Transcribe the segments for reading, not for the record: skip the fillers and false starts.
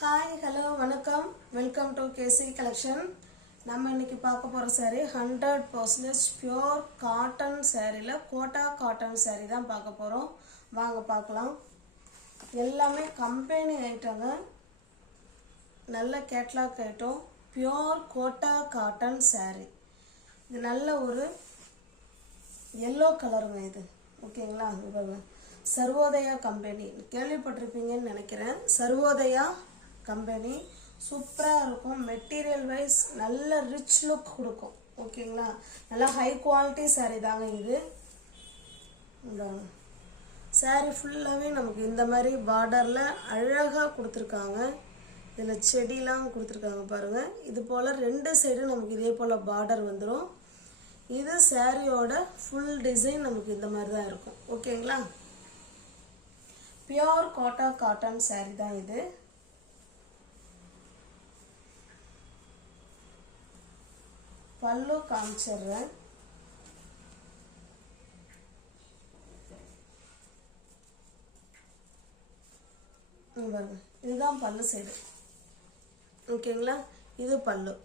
Hi hello வணக்கம் welcome to KC collection. நம்ம இன்னைக்கு பார்க்க போகிற சாரீ 100% பியோர் காட்டன் சாரியில் கோட்டா காட்டன் சாரீ தான் பார்க்க போகிறோம். வாங்க பார்க்கலாம். எல்லாமே கம்பெனி ஐட்டங்க, நல்ல catalogue item, pure Kota cotton sari. இது நல்ல ஒரு எல்லோ கலருங்க இது, ஓகேங்களா? இது சர்வோதயா கம்பெனி கேள்விப்பட்டிருப்பீங்கன்னு நினைக்கிறேன். சர்வோதயா கம்பெனி சூப்பராக இருக்கும். மெட்டீரியல் வைஸ் நல்ல ரிச் லுக் கொடுக்கும், ஓகேங்களா? நல்லா ஹை குவாலிட்டி சாரீ தாங்க இது. சாரீ ஃபுல்லாகவே நமக்கு இந்த மாதிரி பார்டரில் அழகாக கொடுத்துருக்காங்க. இதில் செடிலாம் கொடுத்துருக்காங்க பாருங்கள். இது போல் ரெண்டு சைடும் நமக்கு இதே போல் பார்டர் வந்துடும். இது சாரியோட ஃபுல் டிசைன் நமக்கு இந்த மாதிரி தான் இருக்கும், ஓகேங்களா? பியோர் கோட்டா காட்டன் சாரீ தான் இது. பல்லு காமிச்சிடுறேன். இதுதான் பல்லு சைடு, ஓகேங்களா? இது பல்லு.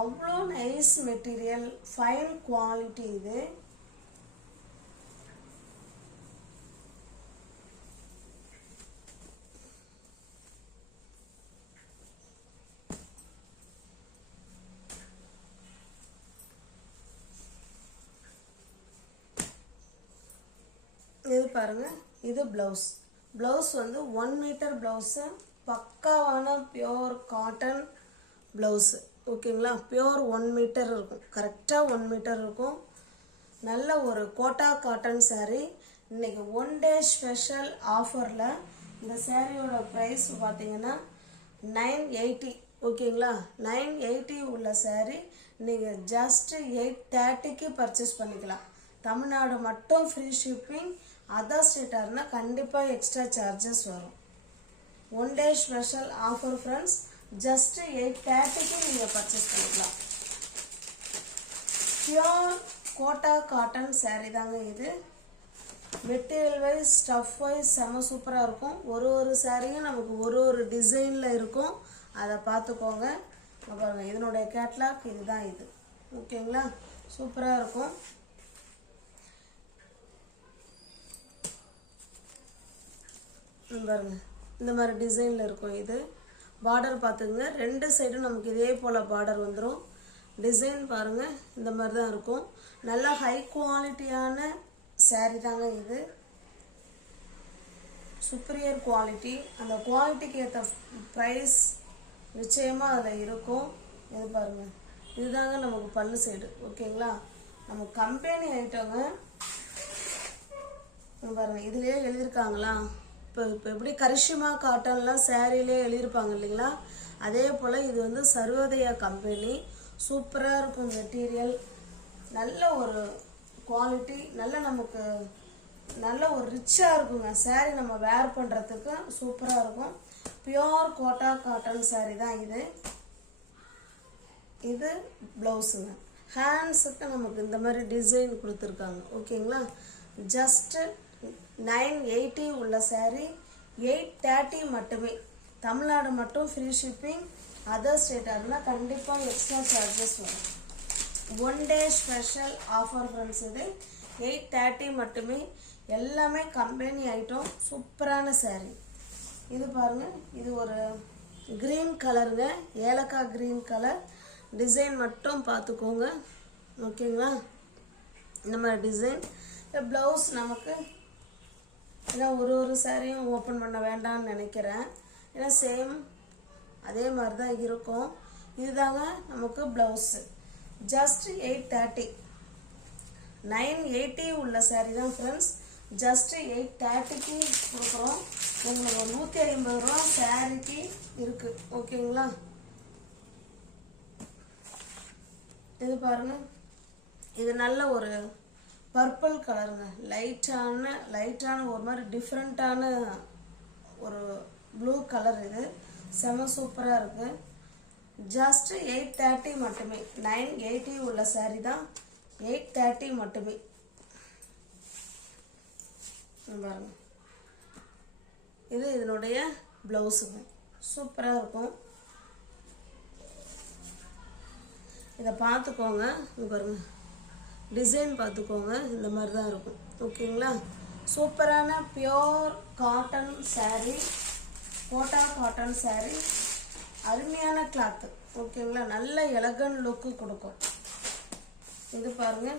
அவ்வளோ நைஸ் மெட்டீரியல், ஃபைன் குவாலிட்டி இது. இது பாருங்க, இது பிளவுஸ். பிளவுஸ் வந்து 1 மீட்டர் பிளவுஸு, பக்காவான பியோர் காட்டன் பிளவுஸு, ஓகேங்களா? பியோர் 1 மீட்டர் இருக்கும், கரெக்டாக 1 மீட்டர் இருக்கும். நல்ல ஒரு கோட்டா காட்டன் சாரீ. இன்னைக்கு 1 டே ஸ்பெஷல் ஆஃபரில் இந்த சாரியோட ப்ரைஸ் பார்த்தீங்கன்னா 980, ஓகேங்களா? 980 உள்ள சாரீ நீங்கள் ஜஸ்ட் 830க்கு பர்ச்சேஸ் பண்ணிக்கலாம். தமிழ்நாடு மட்டும் ஃப்ரீ ஷிப்பிங். அதர் ஸ்டேட்டாக இருந்தால் கண்டிப்பாக எக்ஸ்ட்ரா சார்ஜஸ் வரும். 1 day special offer friends. Just 830க்கு நீங்கள் பர்ச்சேஸ் பண்ணிக்கலாம். பியோர் கோட்டா காட்டன் சாரீ தாங்க இது. மெட்டீரியல் வைஸ் ஸ்டஃப் வைஸ் செம சூப்பராக இருக்கும். ஒரு சாரியும் நமக்கு ஒரு டிசைனில் இருக்கும். அதை பார்த்துக்கோங்க. பாருங்க, இதனுடைய கேட்லாக் இதுதான் இது, ஓகேங்களா? சூப்பராக இருக்கும். பாருங்க, இந்த மாதிரி டிசைனில் இருக்கும். இது பார்டர் பார்த்துக்குங்க, ரெண்டு சைடும் நமக்கு இதே போல் பார்டர் வந்துடும். டிசைன் பாருங்கள், இந்த மாதிரி தான் இருக்கும். நல்ல ஹை குவாலிட்டியான சாரீ தாங்க இது. Superior quality. அந்த குவாலிட்டிக்கு ஏற்ற ப்ரைஸ் நிச்சயமாக அதில் இருக்கும். இது பாருங்கள், இதுதாங்க நமக்கு பல்லு சைடு, ஓகேங்களா? நம்ம கம்பெனி ஐட்டங்க. பாருங்கள், இதுலேயே எழுதியிருக்காங்களா? இப்போ எப்படி கரிஷ்மா காட்டன்லாம் சாரிலே எழுதியிருப்பாங்க இல்லைங்களா? அதே போல் இது வந்து சர்வோதயா கம்பெனி. சூப்பராக இருக்கும் மெட்டீரியல், நல்ல ஒரு குவாலிட்டி, நமக்கு நல்ல ஒரு ரிச்சாக இருக்குங்க. சாரீ நம்ம வேர் பண்ணுறதுக்கு சூப்பராக இருக்கும். பியோர் கோட்டா காட்டன் சாரீ தான் இது. இது ப்ளவுஸுங்க. ஹேண்ட்ஸுக்கு நமக்கு இந்த மாதிரி டிசைன் கொடுத்துருக்காங்க, ஓகேங்களா? ஜஸ்ட்டு 980 உள்ள சாரீ 830 மட்டுமே. தமிழ்நாடு மட்டும் ஃப்ரீ ஷிப்பிங். அதர் ஸ்டேட்டாக இருந்தால் கண்டிப்பாக எக்ஸ்ட்ரா சார்ஜஸ் வரும். 1 டே ஸ்பெஷல் ஆஃபர் ஃப்ரெண்ட்ஸ். இது 830 மட்டுமே. எல்லாமே கம்பெனி ஐட்டம். சூப்பரான சாரீ. இது பாருங்கள், இது ஒரு க்ரீன் கலருங்க, ஏலக்காய் க்ரீன் கலர். டிசைன் மட்டும் பார்த்துக்கோங்க, ஓகேங்களா? இந்த மாதிரி டிசைன். ப்ளவுஸ் நமக்கு ஏன்னா ஒரு சாரியும் ஓப்பன் பண்ண வேண்டாம்னு நினைக்கிறேன். ஏன்னா சேம் அதே மாதிரி தான் இருக்கும். இதுதாங்க நமக்கு ப்ளவுஸு. ஜஸ்ட் 830. 980 உள்ள சாரீ தான் ஃப்ரெண்ட்ஸ். ஜஸ்ட்டு 830க்கு கொடுக்குறோம். உங்களுக்கு 150 ரூபா சாரீக்கு இருக்குது, ஓகேங்களா? இது பாருங்கள், இது நல்ல ஒரு பர்பிள் கலருங்க. லைட்டான ஒரு மாதிரி டிஃப்ரெண்ட்டான ஒரு ப்ளூ கலர். இது செம சூப்பராக இருக்குது. ஜஸ்ட் 830 மட்டுமே. 980 உள்ள சாரீ தான், 830 மட்டுமே. பாருங்க, இது இதனுடைய ப்ளவுஸுங்க. சூப்பராக இருக்கும். இதை பார்த்துக்கோங்க. பாருங்க டிசைன் பார்த்துக்கோங்க. இந்த மாதிரி தான் இருக்கும். ஓகேங்களா? சூப்பரான pure cotton saree, Kota cotton saree. அருமையான கிளாத்து. ஓகேங்களா? நல்ல எலகன்ட் லுக்கு கொடுக்கும். இது பாருங்க,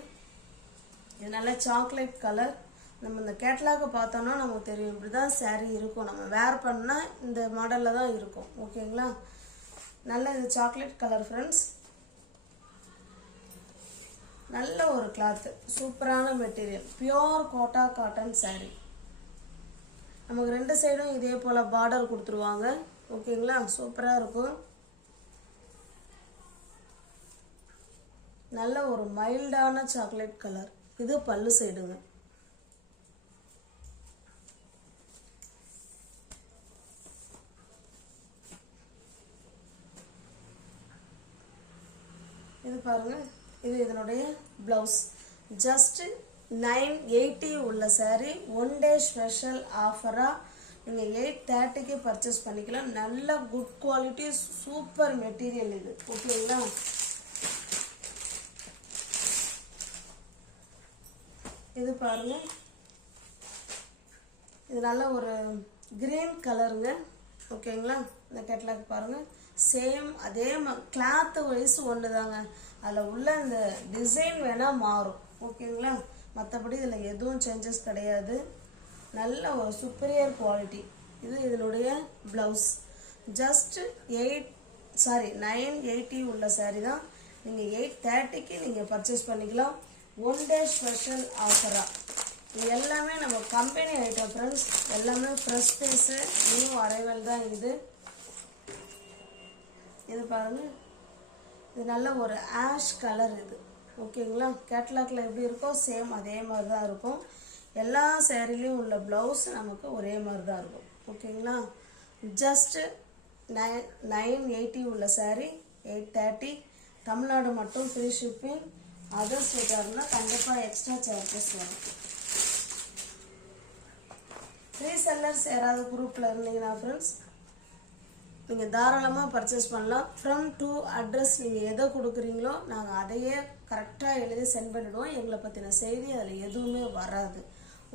இது நல்ல சாக்லேட் கலர். நம்ம இந்த கேட்லாக பார்த்தோன்னா நமக்கு தெரியும் இப்படி தான் saree இருக்கும். நம்ம வேர் பண்ணால் இந்த மாடலில் தான் இருக்கும். ஓகேங்களா? நல்ல இது சாக்லேட் கலர் ஃப்ரெண்ட்ஸ். நல்ல ஒரு கிளாத்து, சூப்பரான material, pure Kota cotton saree. நமக்கு 2 சைடும் இதே போல் பார்டர் கொடுத்துருவாங்க. ஓகேங்களா? சூப்பராக இருக்கும். நல்ல ஒரு மைல்டான சாக்லேட் கலர். இது பல்லு சைடுங்க. இது பாருங்க, இது இதனுடைய ப்ளவுஸ். ஜஸ்ட் 980 உள்ள saree. 1 day ஸ்பெஷல் ஆஃபராக நீங்கள் 830க்கு பர்ச்சேஸ் பண்ணிக்கலாம். நல்ல குட் குவாலிட்டி, சூப்பர் மெட்டீரியல் இது. ஓகேங்களா? இது பாருங்க, இது நல்ல ஒரு கிரீன் கலருங்க. ஓகேங்களா? இந்த கேட்லாக் பாருங்க, சேம் அதே கிளாத்து வைஸ் ஒன்று தாங்க. அதில் உள்ள இந்த டிசைன் வேணால் மாறும். ஓகேங்களா? மற்றபடி இதில் எதுவும் சேஞ்சஸ் கிடையாது. நல்ல ஒரு சுப்பீரியர் குவாலிட்டி. இது இதனுடைய ப்ளவுஸ். ஜஸ்ட் 980 உள்ள saree தான். நீங்கள் 830க்கு நீங்கள் பர்ச்சேஸ் பண்ணிக்கலாம். 1 day ஸ்பெஷல் ஆஃபராக. இது எல்லாமே நம்ம கம்பெனி ஐட்டம் ஃப்ரெண்ட்ஸ். எல்லாமே ஃப்ரெஷ் பீஸு, நியூ அரைவல் தான் இது. இது பாருங்க, இது நல்ல ஒரு ஆஷ் கலர் இது. ஓகேங்களா? கேட்லாக்ல எப்படி இருக்கோ சேம் அதே மாதிரி தான் இருக்கும். எல்லா சேரீலையும் உள்ள ப்ளவுஸ் நமக்கு ஒரே மாதிரி தான் இருக்கும். ஓகேங்களா? ஜஸ்ட் 980 உள்ள saree 830. தமிழ்நாடு மட்டும் ஃப்ரீ ஷிப்பிங். அதர் ஸ்டேட்டாக இருந்தால் கண்டிப்பாக எக்ஸ்ட்ரா சார்ஜஸ் வரும். ரீசெல்லர்ஸ் யாராவது குரூப்பில் இருந்தீங்கன்னா ஃப்ரெண்ட்ஸ் நீங்கள் தாராளமாக பர்ச்சேஸ் பண்ணலாம். ஃப்ரம் டு அட்ரஸ் நீங்கள் எதை கொடுக்குறீங்களோ நாங்கள் அதையே கரெக்டாக எழுதி சென்ட் பண்ணிவிடுவோம். எங்களை பற்றின செய்தி அதில் எதுவுமே வராது.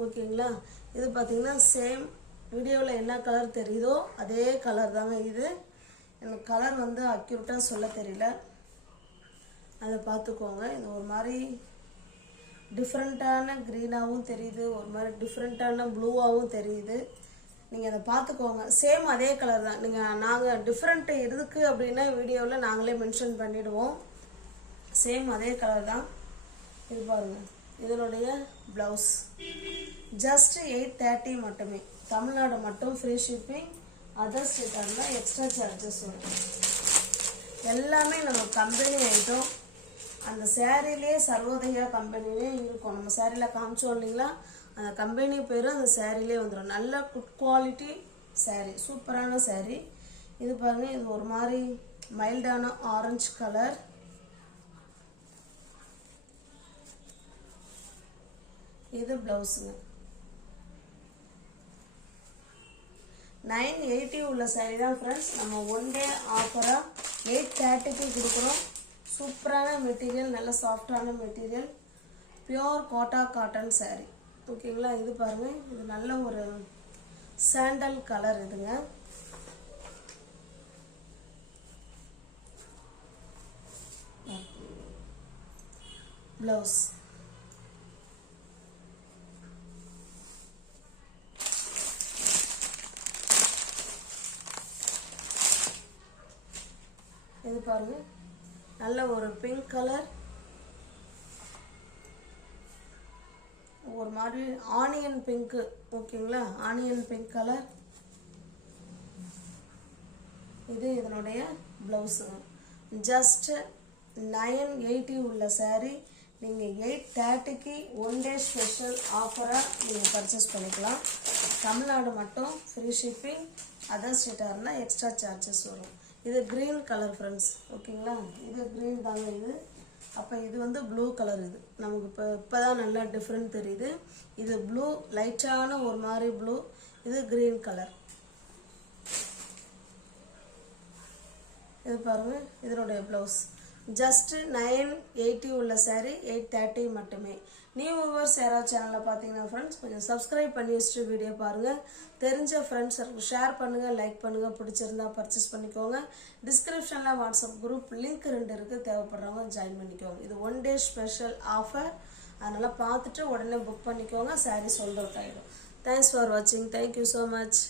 ஓகேங்களா? இது பார்த்திங்கன்னா சேம் வீடியோவில் என்ன கலர் தெரியுதோ அதே கலர் தாங்க இது. எனக்கு கலர் வந்து அக்யூரேட்டாக சொல்ல தெரியல, அதை பார்த்துக்கோங்க. இது ஒரு மாதிரி டிஃப்ரெண்ட்டான க்ரீனாகவும் தெரியுது, ஒரு மாதிரி டிஃப்ரெண்ட்டான ப்ளூவாகவும் தெரியுது. நீங்கள் அதை பார்த்துக்கோங்க. சேம் அதே கலர் தான். நாங்கள் டிஃப்ரெண்ட்டு இருக்குது அப்படின்னா வீடியோவில் நாங்களே மென்ஷன் பண்ணிவிடுவோம். சேம் அதே கலர் தான். இது பாருங்கள், இதனுடைய ப்ளவுஸ். ஜஸ்ட் 830 மட்டுமே. தமிழ்நாடு மட்டும் ஃப்ரீ ஷிப்பிங். அதர் ஸ்டேட்டாக இருந்தால் எக்ஸ்ட்ரா சார்ஜஸ் வரும். எல்லாமே நம்ம கம்பெனி ஐட்டம். அந்த சேரீலேயே சர்வோதயா கம்பெனிலே இருக்கும். நம்ம சேரீயில் காமிச்சோம் இல்லைங்களா, அந்த கம்பெனி பேர் அந்த சேரீலே வந்துடும். நல்ல குட் குவாலிட்டி saree, சூப்பரான saree. இது பாருங்கள், இது ஒரு மாதிரி மைல்டான ஆரஞ்சு கலர். இது ப்ளவுஸுங்க. 980 உள்ள saree தான் ஃப்ரெண்ட்ஸ். நம்ம 1 day ஆஃபராக 830க்கு கொடுக்குறோம். சூப்பரான மெட்டீரியல், நல்ல சாஃப்டான material, pure Kota cotton saree. ஓகேங்களா? இது பாருங்கள், இது நல்ல ஒரு சாண்டல் கலர் இதுங்க. ப்ளவுஸ். இது பாருங்க, நல்ல ஒரு பிங்க் கலர், ஒரு மாதிரி ஆனியன் பிங்க்கு. ஓகேங்களா? Onion pink colour. இது இதனுடைய ப்ளவுஸுங்க. ஜஸ்ட் 980 உள்ள saree நீங்கள் 830க்கு 1 day ஸ்பெஷல் ஆஃபராக நீங்கள் பர்ச்சேஸ் பண்ணிக்கலாம். தமிழ்நாடு மட்டும் ஃப்ரீ ஷிப்பிங். அதர் ஸ்டேட்டாக இருந்தால் எக்ஸ்ட்ரா சார்ஜஸ் வரும். இது க்ரீன் கலர் ஃப்ரெண்ட்ஸ். ஓகேங்களா? இது க்ரீன் தாங்க இது. அப்போ இது வந்து ப்ளூ கலர். இது நமக்கு இப்போ தான் நல்லா டிஃப்ரெண்ட் தெரியுது. இது ப்ளூ, லைட்டான ஒரு மாதிரி ப்ளூ. இது க்ரீன் கலர். இது பாருங்கள், இதனுடைய ப்ளவுஸ். ஜஸ்ட்டு 980 உள்ள saree 830 மட்டுமே. நியூ வியூவர்ஸ் யாராவது சேனலில் பார்த்தீங்கன்னா ஃப்ரெண்ட்ஸ் கொஞ்சம் சப்ஸ்கிரைப் பண்ணி வச்சுட்டு வீடியோ பாருங்கள். தெரிஞ்ச ஃப்ரெண்ட்ஸ் ஷேர் பண்ணுங்கள், லைக் பண்ணுங்கள், பிடிச்சிருந்தா பர்ச்சேஸ் பண்ணிக்கோங்க. டிஸ்கிரிப்ஷனில் வாட்ஸ்அப் குரூப் லிங்க் 2 இருக்குது, தேவைப்படுறவங்க ஜாயின் பண்ணிக்கோங்க. இது 1 day ஸ்பெஷல் ஆஃபர், அதனால் பார்த்துட்டு உடனே புக் பண்ணிக்கோங்க. saree sold out ஆகிடும். தேங்க்ஸ் ஃபார் வாட்சிங். Thank you so much.